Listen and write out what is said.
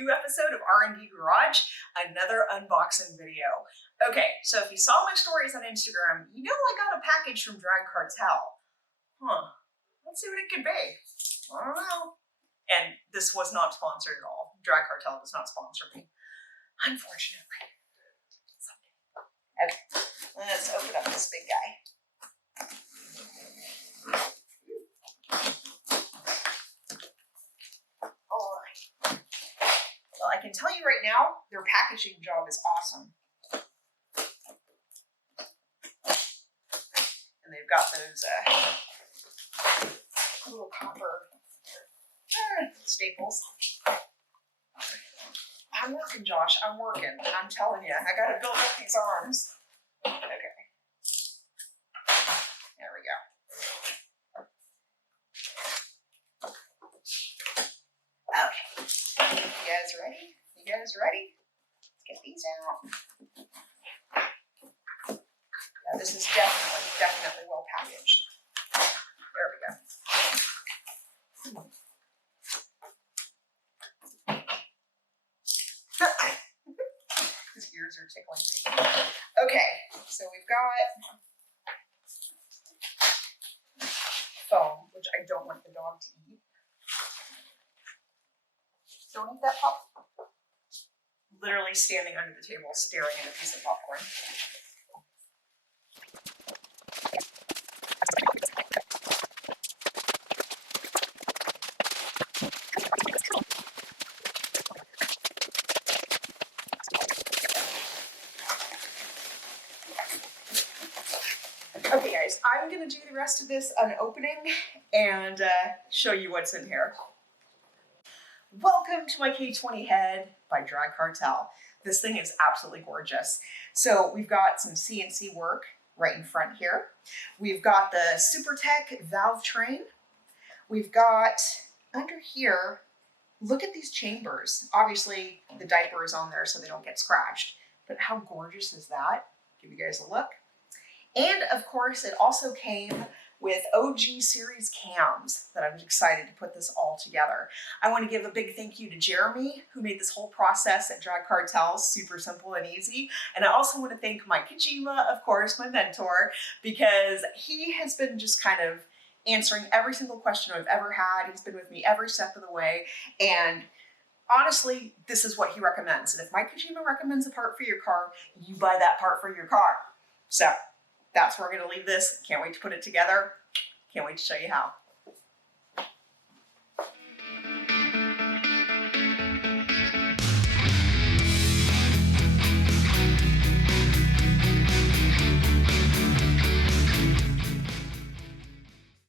new episode of R&D Garage, another unboxing video. Okay, so if you saw my stories on Instagram, you know I got a package from Cartel. Let's see what it could be. I don't know. And this was not sponsored at all. Cartel does not sponsor me, unfortunately. Okay, let's open up this big guy. Well, I can tell you right now, their packaging job is awesome. And they've got those little copper staples. I'm working, Josh. I'm working. I'm telling you, I gotta build up these arms. Okay. There we go. Okay. You guys ready? You guys ready? Let's get these out. Yeah, this is definitely well packaged. There we go. His ears are tickling me. Okay, so we've got foam, which I don't want the dog to eat. Don't eat that pop. Literally standing under the table staring at a piece of popcorn. Okay guys, I'm going to do the rest of this unopening and show you what's in here. Welcome to my K20 head by Cartel. This thing is absolutely gorgeous. So we've got some CNC work right in front here. We've got the SuperTech valve train. We've got under here, look at these chambers. Obviously the diaper is on there so they don't get scratched, but how gorgeous is that? Give you guys a look. And of course, it also came with OG series cams that I'm excited to put this all together. I want to give a big thank you to Jeremy, who made this whole process at Cartel super simple and easy. And I also want to thank Mike Kojima, of course, my mentor, because he has been just kind of answering every single question I've ever had. He's been with me every step of the way. And honestly, this is what he recommends. And if Mike Kojima recommends a part for your car, you buy that part for your car. So that's where we're going to leave this. Can't wait to put it together. Can't wait to show you how.